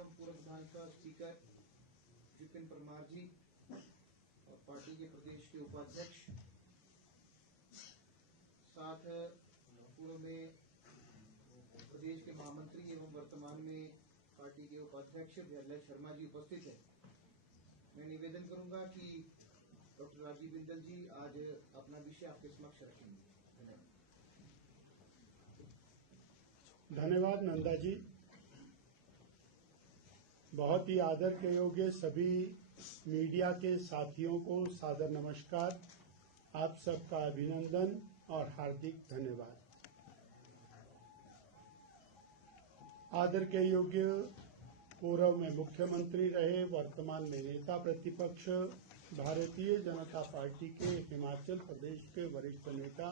एवं पूर्व विधानसभा स्पीकर विपिन परमार जी और पार्टी के प्रदेश के उपाध्यक्ष, साथ पूर्व में प्रदेश के महामंत्री एवं वर्तमान में पार्टी के उपाध्यक्ष विजय शर्मा जी उपस्थित है। मैं निवेदन करूंगा कि डॉक्टर राजीव बिंदल जी आज अपना विषय आपके समक्ष रखेंगे। धन्यवाद नंदा जी। बहुत ही आदर के योग्य सभी मीडिया के साथियों को सादर नमस्कार, आप सबका अभिनंदन और हार्दिक धन्यवाद। आदर के योग्य पूर्व में मुख्यमंत्री रहे, वर्तमान में नेता प्रतिपक्ष, भारतीय जनता पार्टी के हिमाचल प्रदेश के वरिष्ठ नेता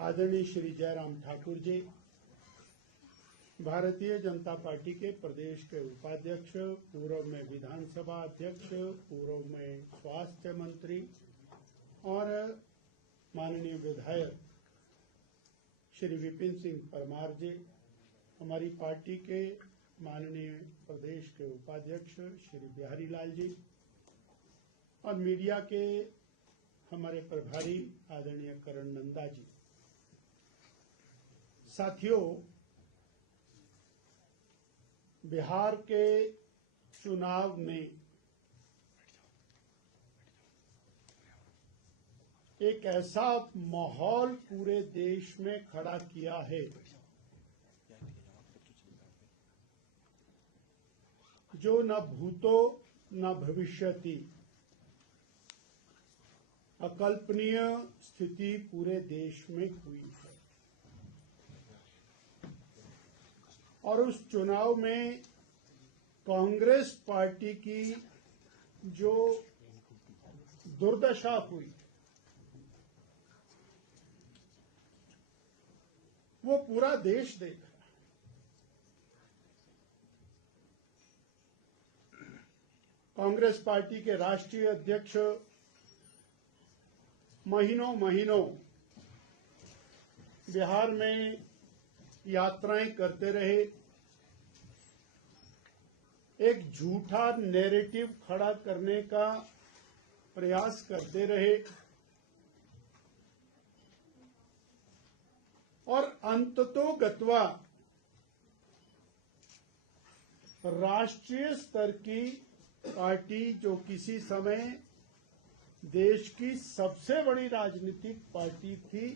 आदरणीय श्री जयराम ठाकुर जी, भारतीय जनता पार्टी के प्रदेश के उपाध्यक्ष, पूर्व में विधानसभा अध्यक्ष, पूर्व में स्वास्थ्य मंत्री और माननीय विधायक श्री विपिन सिंह परमार जी, हमारी पार्टी के माननीय प्रदेश के उपाध्यक्ष श्री बिहारी लाल जी और मीडिया के हमारे प्रभारी आदरणीय करण नंदा जी। साथियों, बिहार के चुनाव ने एक ऐसा माहौल पूरे देश में खड़ा किया है जो न भूतो न भविष्यति, अकल्पनीय स्थिति पूरे देश में हुई है। और उस चुनाव में कांग्रेस पार्टी की जो दुर्दशा हुई वो पूरा देश देख रहा है। कांग्रेस पार्टी के राष्ट्रीय अध्यक्ष महीनों बिहार में यात्राएं करते रहे, एक झूठा नैरेटिव खड़ा करने का प्रयास करते रहे और अंततोगत्वा राष्ट्रीय स्तर की पार्टी जो किसी समय देश की सबसे बड़ी राजनीतिक पार्टी थी,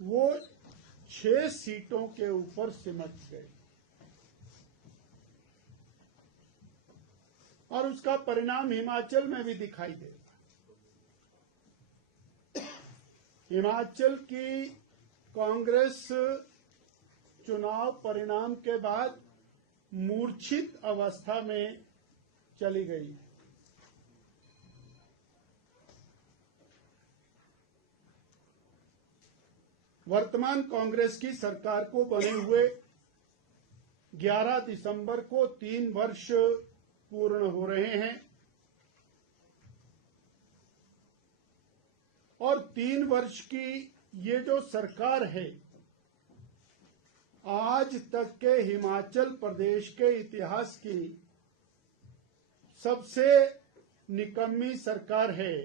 वो 6 सीटों के ऊपर सिमट गई और उसका परिणाम हिमाचल में भी दिखाई दे रहा। हिमाचल की कांग्रेस चुनाव परिणाम के बाद मूर्छित अवस्था में चली गई। वर्तमान कांग्रेस की सरकार को बने हुए 11 दिसंबर को 3 वर्ष पूर्ण हो रहे हैं और 3 वर्ष की ये जो सरकार है, आज तक के हिमाचल प्रदेश के इतिहास की सबसे निकम्मी सरकार है।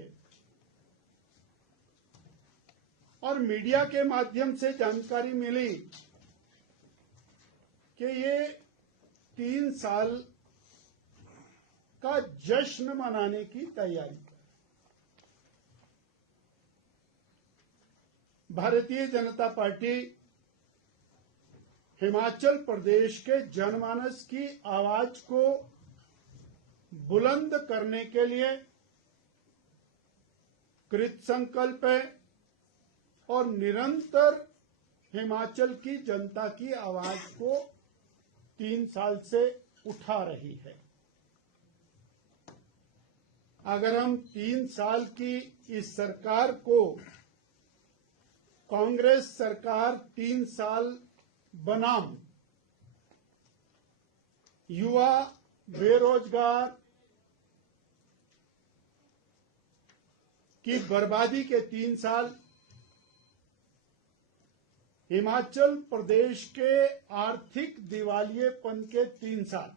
और मीडिया के माध्यम से जानकारी मिली कि ये 3 साल का जश्न मनाने की तैयारी। भारतीय जनता पार्टी हिमाचल प्रदेश के जनमानस की आवाज को बुलंद करने के लिए कृत संकल्प है और निरंतर हिमाचल की जनता की आवाज को 3 साल से उठा रही है। अगर हम 3 साल की इस सरकार को कांग्रेस सरकार 3 साल बनाम युवा, बेरोजगार की बर्बादी के 3 साल, हिमाचल प्रदेश के आर्थिक दिवालियेपन के 3 साल,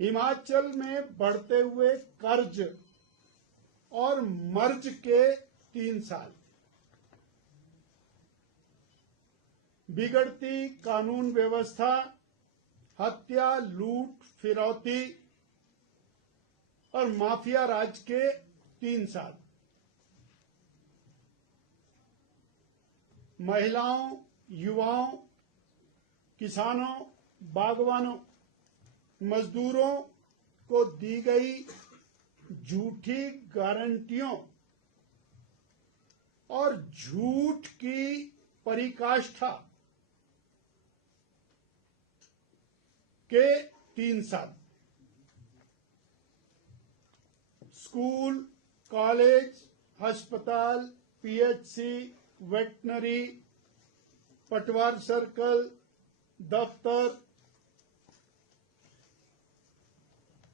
हिमाचल में बढ़ते हुए कर्ज और मर्ज के 3 साल, बिगड़ती कानून व्यवस्था, हत्या, लूट, फिरौती और माफिया राज के 3 साल, महिलाओं, युवाओं, किसानों, बागवानों, मजदूरों को दी गई झूठी गारंटियों और झूठ की पराकाष्ठा के 3 साल, स्कूल, कॉलेज, अस्पताल, पीएचसी, वेटनरी, पटवार सर्कल, दफ्तर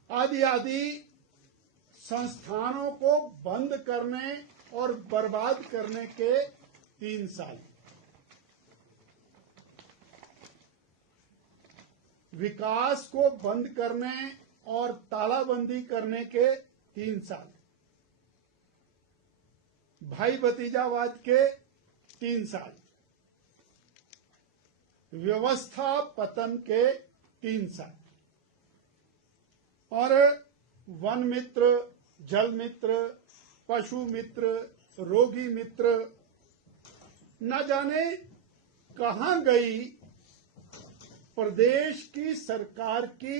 आदि आदि संस्थानों को बंद करने और बर्बाद करने के 3 साल, विकास को बंद करने और तालाबंदी करने के 3 साल, भाई भतीजावाद के 3 साल, व्यवस्था पतन के 3 साल और वन मित्र, जल मित्र, पशु मित्र, रोगी मित्र न जाने कहां गई प्रदेश की सरकार की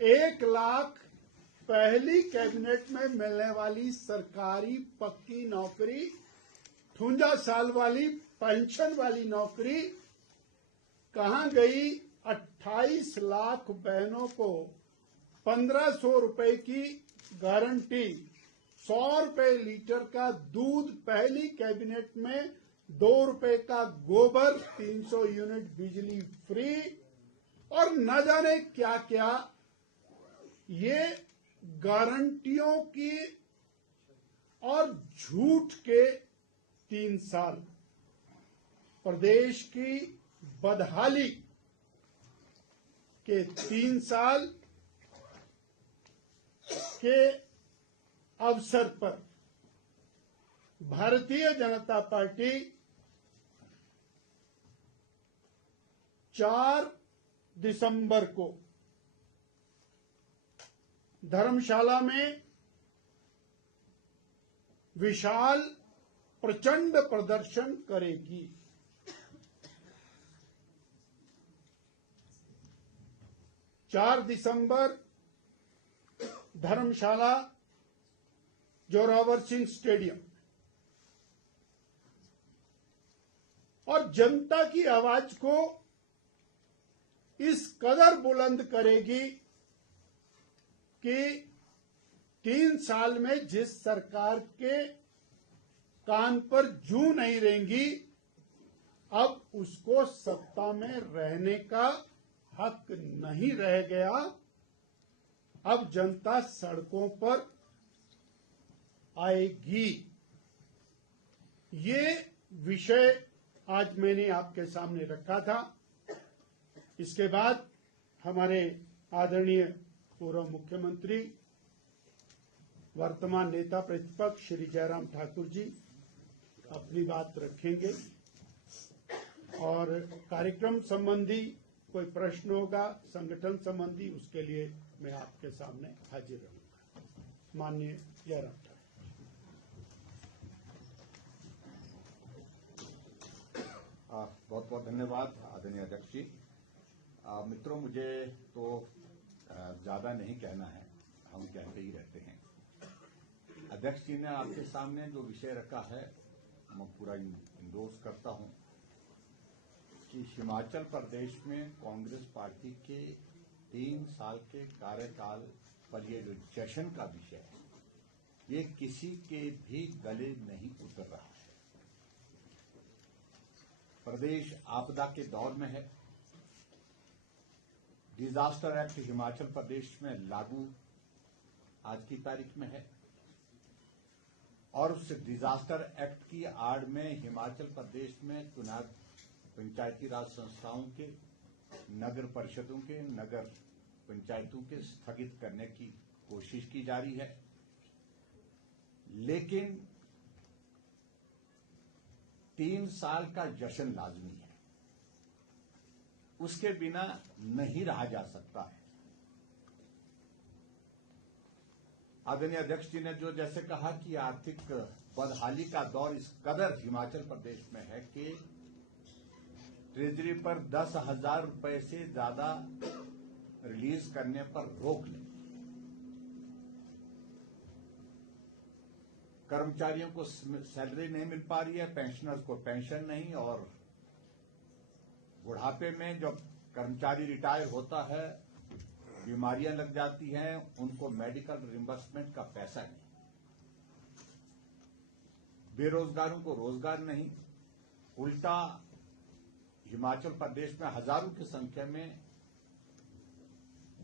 1 लाख पहली कैबिनेट में मिलने वाली सरकारी पक्की नौकरी, 58 साल वाली पेंशन वाली नौकरी कहां गई? 28 लाख बहनों को 1500 रुपए की गारंटी, 100 रुपए लीटर का दूध पहली कैबिनेट में, 2 रुपए का गोबर, 300 यूनिट बिजली फ्री और न जाने क्या क्या, ये गारंटियों की और झूठ के 3 साल, प्रदेश की बदहाली के 3 साल के अवसर पर भारतीय जनता पार्टी 4 दिसंबर को धर्मशाला में विशाल प्रचंड प्रदर्शन करेगी। 4 दिसंबर धर्मशाला जोरावर सिंह स्टेडियम और जनता की आवाज को इस कदर बुलंद करेगी कि 3 साल में जिस सरकार के कान पर जूं नहीं रेंगी, अब उसको सत्ता में रहने का हक नहीं रह गया। अब जनता सड़कों पर आएगी। ये विषय आज मैंने आपके सामने रखा था। इसके बाद हमारे आदरणीय पूर्व मुख्यमंत्री, वर्तमान नेता प्रतिपक्ष श्री जयराम ठाकुर जी अपनी बात रखेंगे और कार्यक्रम संबंधी कोई प्रश्न होगा, संगठन संबंधी, उसके लिए मैं आपके सामने हाजिर रहूंगा। माननीय जयराम ठाकुर। बहुत बहुत धन्यवाद आदरणीय अध्यक्ष जी। मित्रों, मुझे तो ज्यादा नहीं कहना है, हम कहते ही रहते हैं। अध्यक्ष जी ने आपके सामने जो विषय रखा है मैं पूरा इंडोर्स करता हूं कि हिमाचल प्रदेश में कांग्रेस पार्टी के 3 साल के कार्यकाल पर ये जो जश्न का विषय है, ये किसी के भी गले नहीं उतर रहा है। प्रदेश आपदा के दौर में है। डिजास्टर एक्ट हिमाचल प्रदेश में लागू आज की तारीख में है। और उस डिजास्टर एक्ट की आड़ में हिमाचल प्रदेश में चुनाव पंचायती राज संस्थाओं के, नगर परिषदों के, नगर पंचायतों के स्थगित करने की कोशिश की जा रही है। लेकिन 3 साल का जश्न लाजमी है, उसके बिना नहीं रहा जा सकता है। आदरणीय अध्यक्ष जी ने जो जैसे कहा कि आर्थिक बदहाली का दौर इस कदर हिमाचल प्रदेश में है कि ट्रेजरी पर 10,000 रुपए से ज्यादा रिलीज करने पर रोक ले, कर्मचारियों को सैलरी नहीं मिल पा रही है, पेंशनर्स को पेंशन नहीं, और बुढ़ापे में जब कर्मचारी रिटायर होता है, बीमारियां लग जाती हैं, उनको मेडिकल रिम्बर्समेंट का पैसा नहीं, बेरोजगारों को रोजगार नहीं, उल्टा हिमाचल प्रदेश में हजारों की संख्या में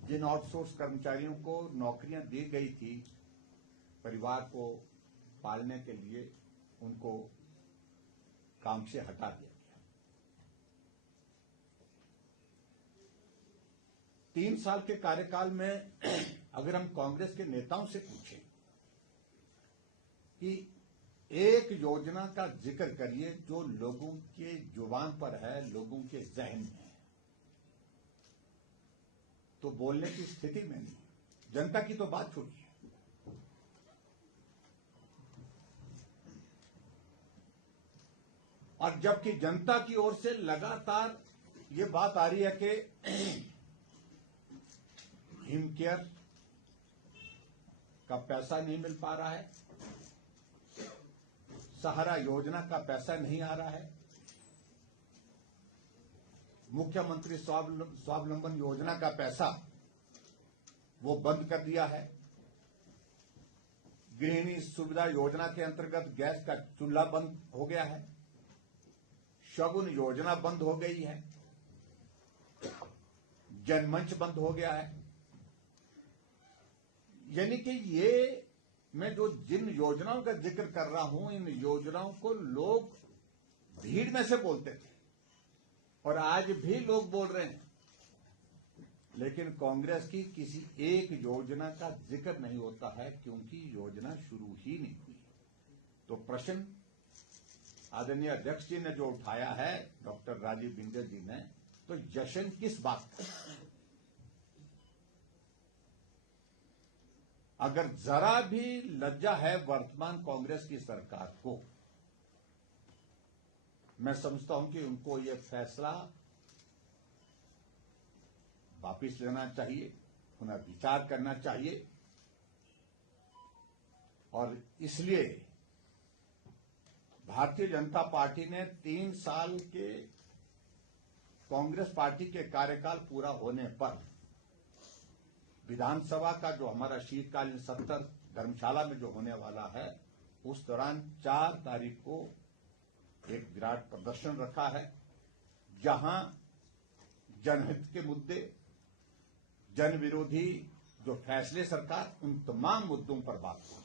जिन आउटसोर्स कर्मचारियों को नौकरियां दी गई थी परिवार को पालने के लिए, उनको काम से हटा दिया गया। 3 साल के कार्यकाल में अगर हम कांग्रेस के नेताओं से पूछें कि एक योजना का जिक्र करिए जो लोगों के जुबान पर है, लोगों के जहन में है, तो बोलने की स्थिति में नहीं। जनता की तो बात छोड़िए, और जबकि जनता की ओर से लगातार ये बात आ रही है कि हिमकेयर का पैसा नहीं मिल पा रहा है, सहारा योजना का पैसा नहीं आ रहा है, मुख्यमंत्री स्वावलंबन योजना का पैसा वो बंद कर दिया है, गृहिणी सुविधा योजना के अंतर्गत गैस का चूल्हा बंद हो गया है, शगुन योजना बंद हो गई है, जनमंच बंद हो गया है। यानी कि ये मैं जो जिन योजनाओं का जिक्र कर रहा हूं, इन योजनाओं को लोग भीड़ में से बोलते थे और आज भी लोग बोल रहे हैं, लेकिन कांग्रेस की किसी एक योजना का जिक्र नहीं होता है क्योंकि योजना शुरू ही नहीं हुई। तो प्रश्न आदरणीय अध्यक्ष जी ने जो उठाया है, डॉक्टर राजीव बिंदल जी ने, तो जश्न किस बात का? अगर जरा भी लज्जा है वर्तमान कांग्रेस की सरकार को, मैं समझता हूं कि उनको ये फैसला वापिस लेना चाहिए, पुनर्विचार करना चाहिए। और इसलिए भारतीय जनता पार्टी ने 3 साल के कांग्रेस पार्टी के कार्यकाल पूरा होने पर विधानसभा का जो हमारा शीतकालीन सत्र धर्मशाला में जो होने वाला है, उस दौरान 4 तारीख को एक विराट प्रदर्शन रखा है, जहां जनहित के मुद्दे, जन विरोधी जो फैसले सरकार, उन तमाम मुद्दों पर बात होगी।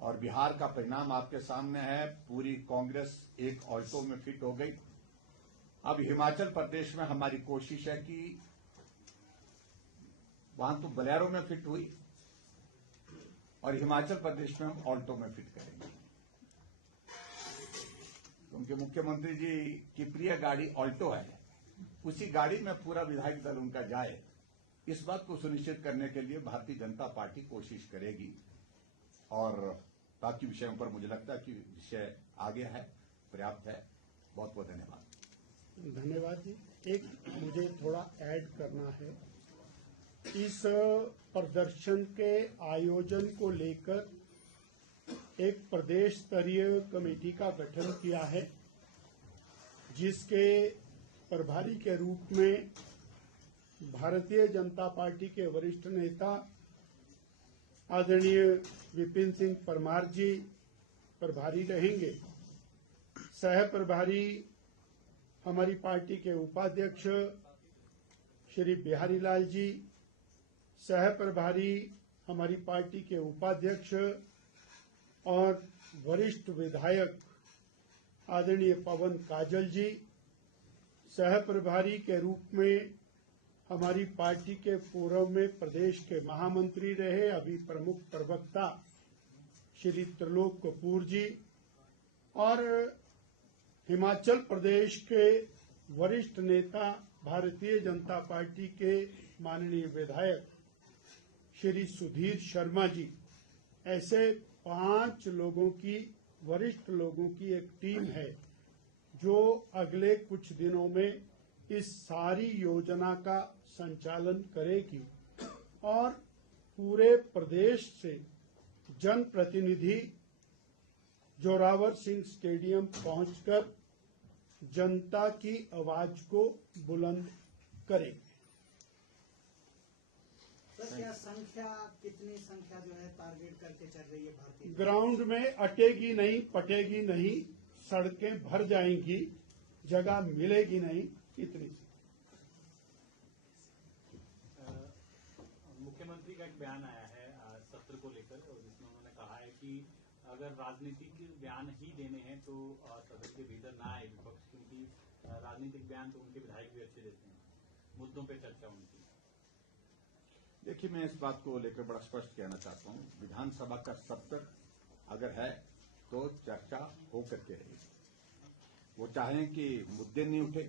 और बिहार का परिणाम आपके सामने है, पूरी कांग्रेस एक ऑल्टो में फिट हो गई। अब हिमाचल प्रदेश में हमारी कोशिश है कि वहां तो बलेरो में फिट हुई और हिमाचल प्रदेश में हम ऑल्टो में फिट करेंगे, क्योंकि मुख्यमंत्री जी की प्रिय गाड़ी ऑल्टो है। उसी गाड़ी में पूरा विधायक दल उनका जाए, इस बात को सुनिश्चित करने के लिए भारतीय जनता पार्टी कोशिश करेगी। और बाकी विषयों पर मुझे लगता है कि विषय आगे है, पर्याप्त है। बहुत बहुत धन्यवाद। धन्यवाद जी। एक मुझे थोड़ा ऐड करना है, इस प्रदर्शन के आयोजन को लेकर एक प्रदेश स्तरीय कमेटी का गठन किया है, जिसके प्रभारी के रूप में भारतीय जनता पार्टी के वरिष्ठ नेता आदरणीय विपिन सिंह परमार जी प्रभारी रहेंगे। सह प्रभारी हमारी पार्टी के उपाध्यक्ष श्री बिहारी लाल जी, सह प्रभारी हमारी पार्टी के उपाध्यक्ष और वरिष्ठ विधायक आदरणीय पवन काजल जी, सह प्रभारी के रूप में हमारी पार्टी के पूर्व में प्रदेश के महामंत्री रहे, अभी प्रमुख प्रवक्ता श्री त्रिलोक कपूर जी, और हिमाचल प्रदेश के वरिष्ठ नेता भारतीय जनता पार्टी के माननीय विधायक श्री सुधीर शर्मा जी, ऐसे 5 लोगों की, वरिष्ठ लोगों की एक टीम है जो अगले कुछ दिनों में इस सारी योजना का संचालन करेगी और पूरे प्रदेश से जनप्रतिनिधि जोरावर सिंह स्टेडियम पहुंचकर जनता की आवाज को बुलंद करेंगे। सर, क्या संख्या, कितनी संख्या जो है टारगेट करके चल रही है भारतीय? ग्राउंड में अटेगी नहीं, पटेगी नहीं, सड़कें भर जाएंगी, जगह मिलेगी नहीं, इतनी सी। मुख्यमंत्री का एक बयान आया है सत्र को लेकर, और जिसमें उन्होंने कहा है कि अगर राजनीतिक बयान ही देने हैं तो सदन के भीतर ना आए विपक्ष, क्योंकि राजनीतिक बयान तो उनके विधायक भी अच्छे देते हैं, मुद्दों पे चर्चा उनकी। देखिए, मैं इस बात को लेकर बड़ा स्पष्ट कहना चाहता हूं, विधानसभा का सत्र अगर है तो चर्चा हो करके रहेगी। वो चाहें कि मुद्दे नहीं उठे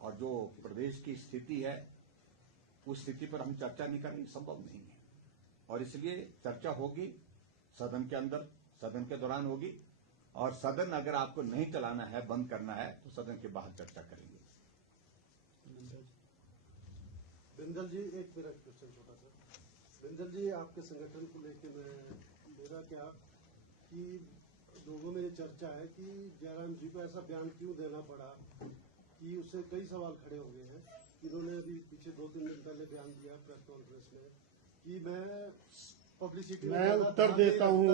और जो प्रदेश की स्थिति है उस स्थिति पर हम चर्चा नहीं करें, संभव नहीं है। और इसलिए चर्चा होगी सदन के अंदर, सदन के दौरान होगी, और सदन अगर आपको नहीं चलाना है, बंद करना है, तो सदन के बाहर चर्चा करेंगे। बिंदल जी, एक मेरा क्वेश्चन छोटा सा। बिंदल जी, आपके संगठन को लेकर मेरा क्या कि लोगों में ये चर्चा है कि जयराम जी को ऐसा बयान क्यों देना पड़ा, कि उससे कई सवाल खड़े हो गए हैं। इन्होंने अभी पीछे 2-3 दिन पहले बयान दिया प्रेस कॉन्फ्रेंस में कि मैं पब्लिसिटी, मैं उत्तर देता हूँ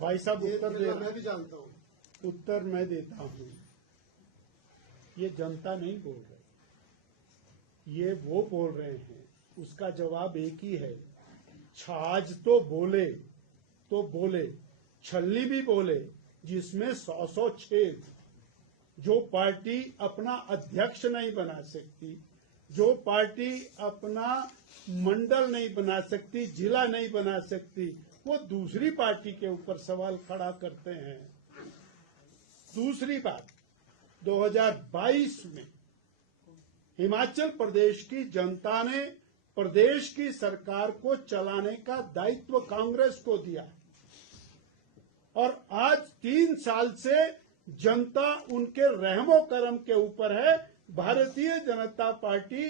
भाई साहब, उत्तर दे, मैं भी जानता हूँ, उत्तर मैं देता हूँ। ये जनता नहीं बोल रही, ये वो बोल रहे हैं, उसका जवाब एक ही है। छाछ तो बोले तो बोले, छल्ली भी बोले, जिसमें 100 छेद। जो पार्टी अपना अध्यक्ष नहीं बना सकती, जो पार्टी अपना मंडल नहीं बना सकती, जिला नहीं बना सकती, वो दूसरी पार्टी के ऊपर सवाल खड़ा करते हैं। दूसरी बात, 2022 में हिमाचल प्रदेश की जनता ने प्रदेश की सरकार को चलाने का दायित्व कांग्रेस को दिया, और आज 3 साल से जनता उनके रहमो करम के ऊपर है। भारतीय जनता पार्टी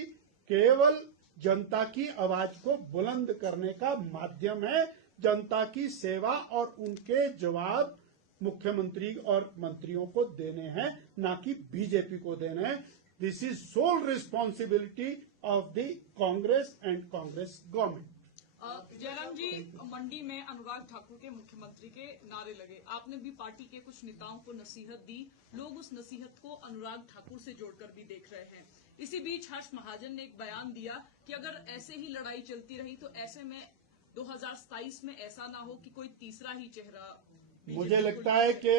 केवल जनता की आवाज को बुलंद करने का माध्यम है, जनता की सेवा और उनके जवाब मुख्यमंत्री और मंत्रियों को देने हैं, ना कि बीजेपी को देने हैं। This is sole responsibility of the Congress and Congress government. Jairam ji, Mandi में अनुराग ठाकुर के मुख्यमंत्री के नारे लगे, आपने भी पार्टी के कुछ नेताओं को नसीहत दी, लोग उस नसीहत को अनुराग ठाकुर से जोड़कर भी देख रहे हैं। इसी बीच हर्ष महाजन ने एक बयान दिया कि अगर ऐसे ही लड़ाई चलती रही तो ऐसे में 2027 में ऐसा ना हो कि कोई तीसरा ही चेहरा। मुझे लगता है कि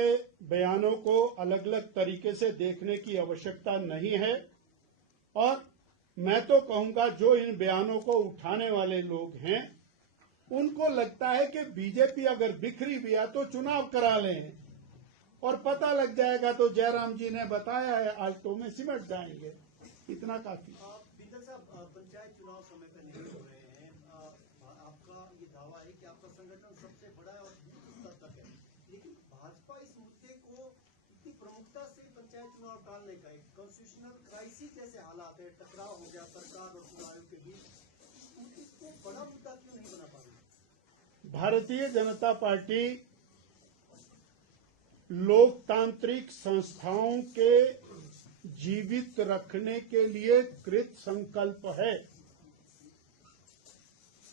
बयानों को अलग अलग तरीके से देखने की आवश्यकता नहीं है, और मैं तो कहूंगा जो इन बयानों को उठाने वाले लोग हैं उनको लगता है कि बीजेपी अगर बिखरी भी है तो चुनाव करा लें और पता लग जाएगा। तो जयराम जी ने बताया है, आल्टो में सिमट जाएंगे, इतना काफी। बिंदल साहब, पंचायत चुनाव समय पर नहीं हो रहे हैं, आपका ये दावा है कि आपका संगठन सबसे बड़ा है और स्तर तक है, लेकिन भाजपा इस मुद्दे को इतनी प्रमुखता से पंचायत चुनाव टालने का, एक कॉन्स्टिट्यूशनल क्राइसिस जैसे हालात है, टकराव हो गया सरकार और चुनाव आयोग के बीच, इसको बड़ा मुद्दा क्यों नहीं बना पा रही? भारतीय जनता पार्टी लोकतांत्रिक संस्थाओं के जीवित रखने के लिए कृत संकल्प है।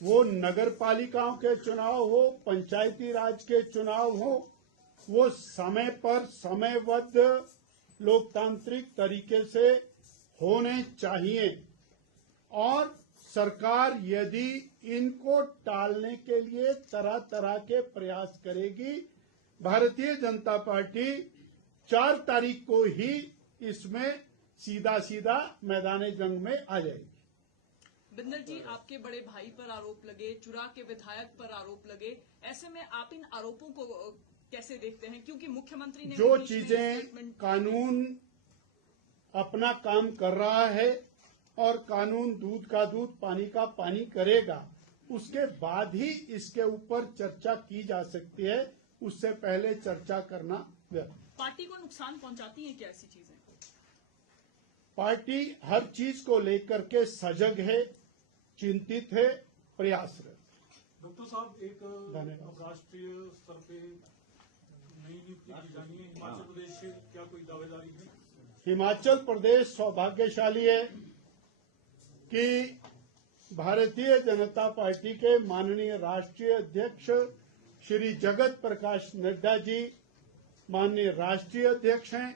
वो नगर पालिकाओं के चुनाव हो, पंचायती राज के चुनाव हो, वो समय पर समयबद्ध लोकतांत्रिक तरीके से होने चाहिए। और सरकार यदि इनको टालने के लिए तरह तरह के प्रयास करेगी। भारतीय जनता पार्टी 4 तारीख को ही इसमें सीधा सीधा मैदान जंग में आ जाएगी। बिंदल जी, आपके बड़े भाई पर आरोप लगे, चुरा के विधायक पर आरोप लगे, ऐसे में आप इन आरोपों को कैसे देखते हैं? क्योंकि मुख्यमंत्री ने जो चीजें कानून अपना काम कर रहा है और कानून दूध का दूध पानी का पानी करेगा, उसके बाद ही इसके ऊपर चर्चा की जा सकती है। उससे पहले चर्चा करना व्यर्थ। पार्टी को नुकसान पहुंचाती है क्या ऐसी चीजें? पार्टी हर चीज को लेकर के सजग है, चिंतित है, प्रयासरत। डॉक्टर साहब, एक धन्यवाद। राष्ट्रीय स्तर पे नई नियुक्ति की जानी है हिमाचल प्रदेश से, क्या कोई दावेदारी है? हिमाचल प्रदेश सौभाग्यशाली है कि भारतीय जनता पार्टी के माननीय राष्ट्रीय अध्यक्ष श्री जगत प्रकाश नड्डा जी माननीय राष्ट्रीय अध्यक्ष हैं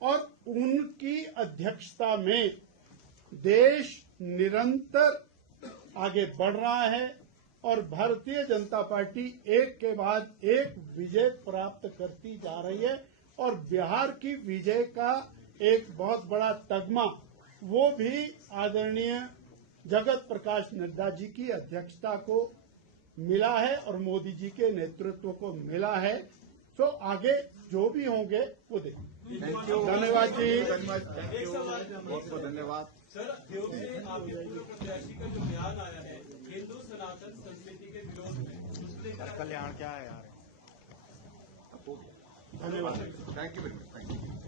और उनकी अध्यक्षता में देश निरंतर आगे बढ़ रहा है और भारतीय जनता पार्टी एक के बाद एक विजय प्राप्त करती जा रही है और बिहार की विजय का एक बहुत बड़ा तगमा वो भी आदरणीय जगत प्रकाश नड्डा जी की अध्यक्षता को मिला है और मोदी जी के नेतृत्व को मिला है। तो आगे जो भी होंगे वो देखेंगे। धन्यवाद जी। बहुत बहुत धन्यवाद। सर, देव से आपके पूर्व प्रत्याशी का जो बयान आया है हिंदू सनातन संस्कृति के विरोध में, उसको लेकर कल्याण क्या है यार? धन्यवाद। Thank you very much. Thank you.